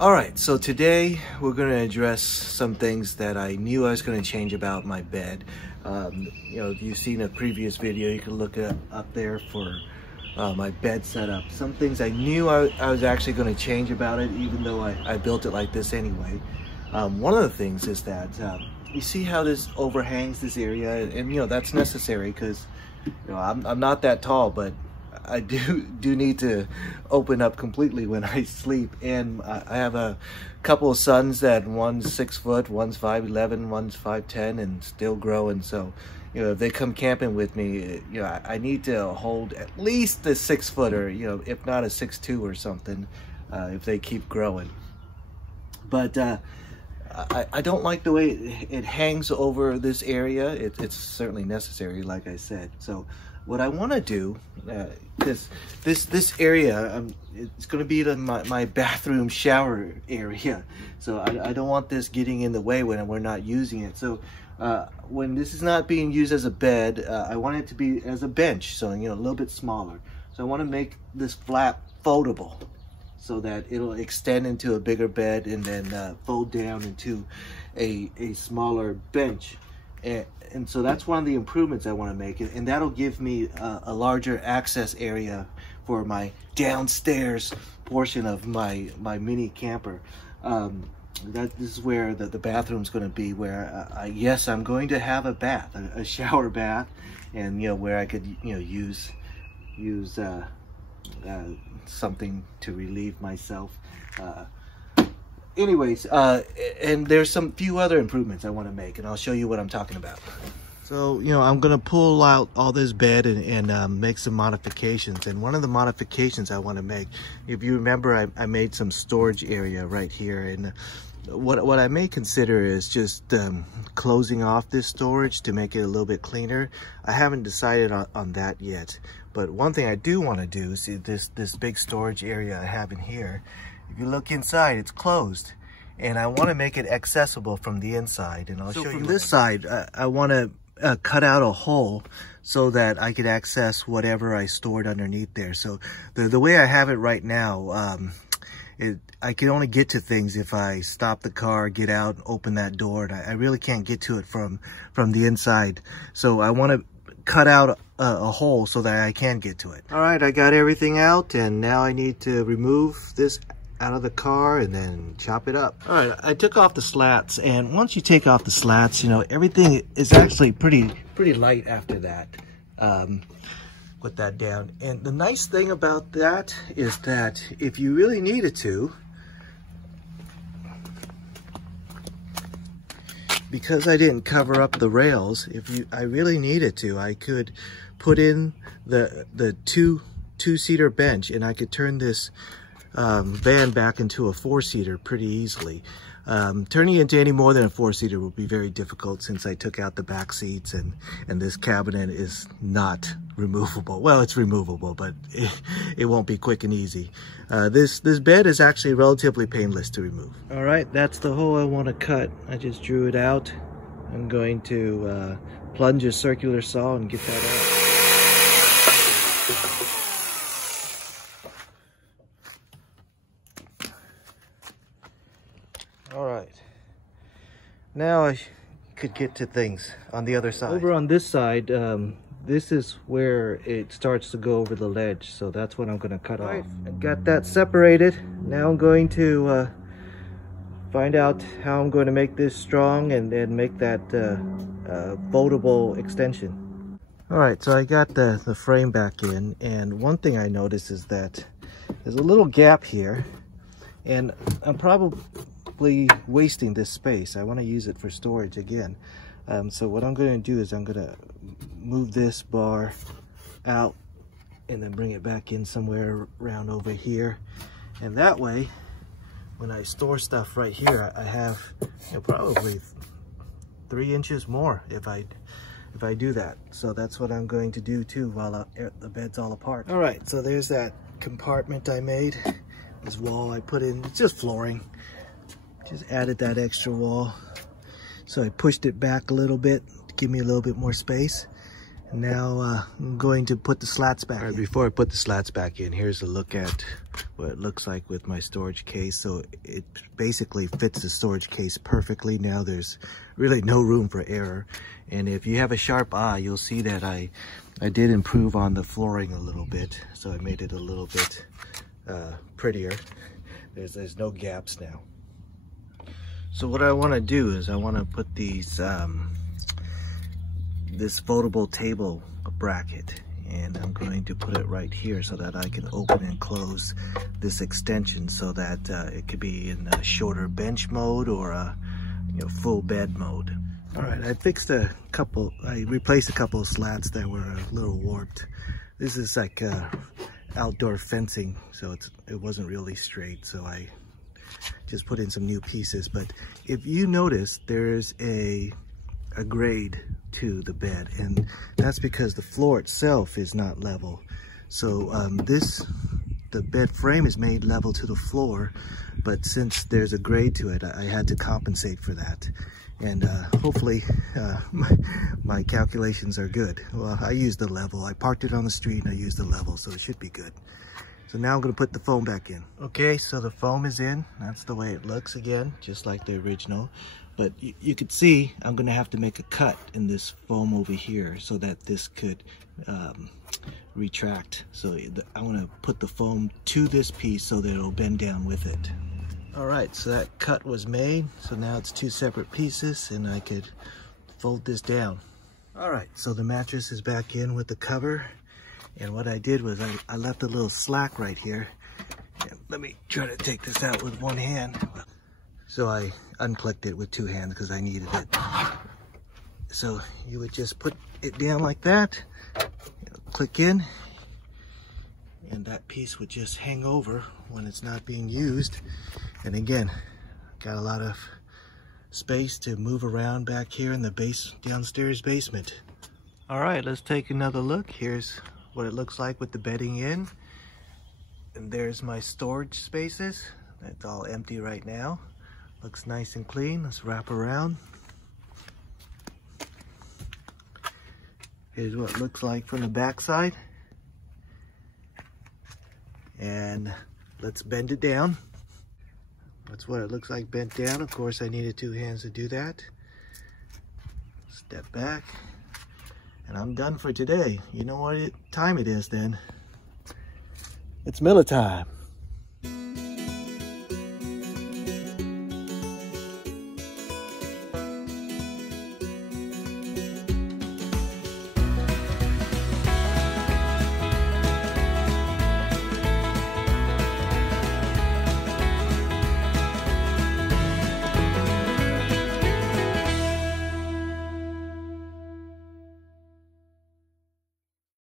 All right, so today we're going to address some things that I knew I was going to change about my bed. If you've seen a previous video, you can look it up there for my bed setup. Some things I knew I was actually going to change about it, even though I built it like this anyway. One of the things is that you see how this overhangs this area, and that's necessary because I'm not that tall, but I do need to open up completely when I sleep. And I have a couple of sons that one's 6 foot, one's 5'11", one's 5'10", and still growing. So if they come camping with me, I need to hold at least a 6 footer, if not a 6'2" or something, if they keep growing. But I don't like the way it hangs over this area. It's certainly necessary, like I said. So what I want to do, because this area, it's going to be my bathroom shower area. So I don't want this getting in the way when we're not using it. So when this is not being used as a bed, I want it to be as a bench. So, a little bit smaller. So I want to make this flap foldable, so that it'll extend into a bigger bed and then fold down into a smaller bench. And so that's one of the improvements I want to make, and that'll give me a larger access area for my downstairs portion of my mini camper. This is where the bathroom's going to be, where yes, I'm going to have a bath, a shower bath, and where I could use something to relieve myself. Anyways, and there's some few other improvements I want to make, and I'll show you what I'm talking about. So I'm gonna pull out all this bed and make some modifications. And one of the modifications I want to make, if you remember, I made some storage area right here, and what I may consider is just closing off this storage to make it a little bit cleaner. I haven't decided on that yet, but one thing I do want to do, see this big storage area I have in here, if you look inside, it's closed, and I want to make it accessible from the inside. And I'll show you. From this side, I want to cut out a hole so that I could access whatever I stored underneath there. So the way I have it right now, I can only get to things if I stop the car, get out, open that door, and I really can't get to it from the inside. So I want to cut out a hole so that I can get to it. All right, I got everything out, and now I need to remove this out of the car and then chop it up. All right, I took off the slats, and once you take off the slats, everything is actually pretty light after that. Put that down. And the nice thing about that is that if you really needed to, because I didn't cover up the rails, I really needed to, I could put in the two-seater bench, and I could turn this van back into a 4-seater pretty easily. Turning it into any more than a 4-seater will be very difficult, since I took out the back seats, and this cabinet is not removable. Well, it's removable, but it won't be quick and easy. This bed is actually relatively painless to remove. All right, that's the hole I want to cut. I just drew it out. I'm going to plunge a circular saw and get that out. All right, now I could get to things on the other side. Over on this side, this is where it starts to go over the ledge, so that's what I'm going to cut off. I got that separated. Now I'm going to find out how I'm going to make this strong and then make that foldable extension. All right, so I got the frame back in, and one thing I noticed is that there's a little gap here, and I'm probably wasting this space. I want to use it for storage again. So what I'm going to do is I'm going to move this bar out and then bring it back in somewhere around over here. And that way, when I store stuff right here, I have probably 3 inches more if I do that. So that's what I'm going to do too while the bed's all apart. All right, so there's that compartment I made. This wall I put in, it's just flooring. Just added that extra wall. So I pushed it back a little bit to give me a little bit more space. Now I'm going to put the slats back in. Before I put the slats back in, here's a look at what it looks like with my storage case. So it basically fits the storage case perfectly. Now there's really no room for error. And if you have a sharp eye, you'll see that I did improve on the flooring a little bit. So I made it a little bit prettier. There's no gaps now. So what I want to do is I want to put these this foldable table bracket, and I'm going to put it right here so that I can open and close this extension so that it could be in a shorter bench mode or a full bed mode. All right, I replaced a couple of slats that were a little warped. This is like outdoor fencing, so it wasn't really straight, so I just put in some new pieces. But if you notice, there's a grade to the bed, and that's because the floor itself is not level. So the bed frame is made level to the floor, but since there's a grade to it, I had to compensate for that. And hopefully my calculations are good. Well, I used the level. I parked it on the street and I used the level, so it should be good. So now I'm gonna put the foam back in. Okay, so the foam is in. That's the way it looks again, just like the original. But you could see I'm gonna have to make a cut in this foam over here so that this could retract. So I'm gonna put the foam to this piece so that it'll bend down with it. All right, so that cut was made. So now it's two separate pieces and I could fold this down. All right, so the mattress is back in with the cover. And what I did was I left a little slack right here. And let me try to take this out with one hand. So I unclicked it with two hands because I needed it. So you would just put it down like that, click in, and that piece would just hang over when it's not being used. And again, got a lot of space to move around back here in the downstairs basement. All right, let's take another look. Here's what it looks like with the bedding in. And there's my storage spaces. That's all empty right now. Looks nice and clean. Let's wrap around. Here's what it looks like from the back side. And let's bend it down. That's what it looks like bent down. Of course, I needed two hands to do that. Step back. And I'm done for today. You know what time it is then? It's Miller time.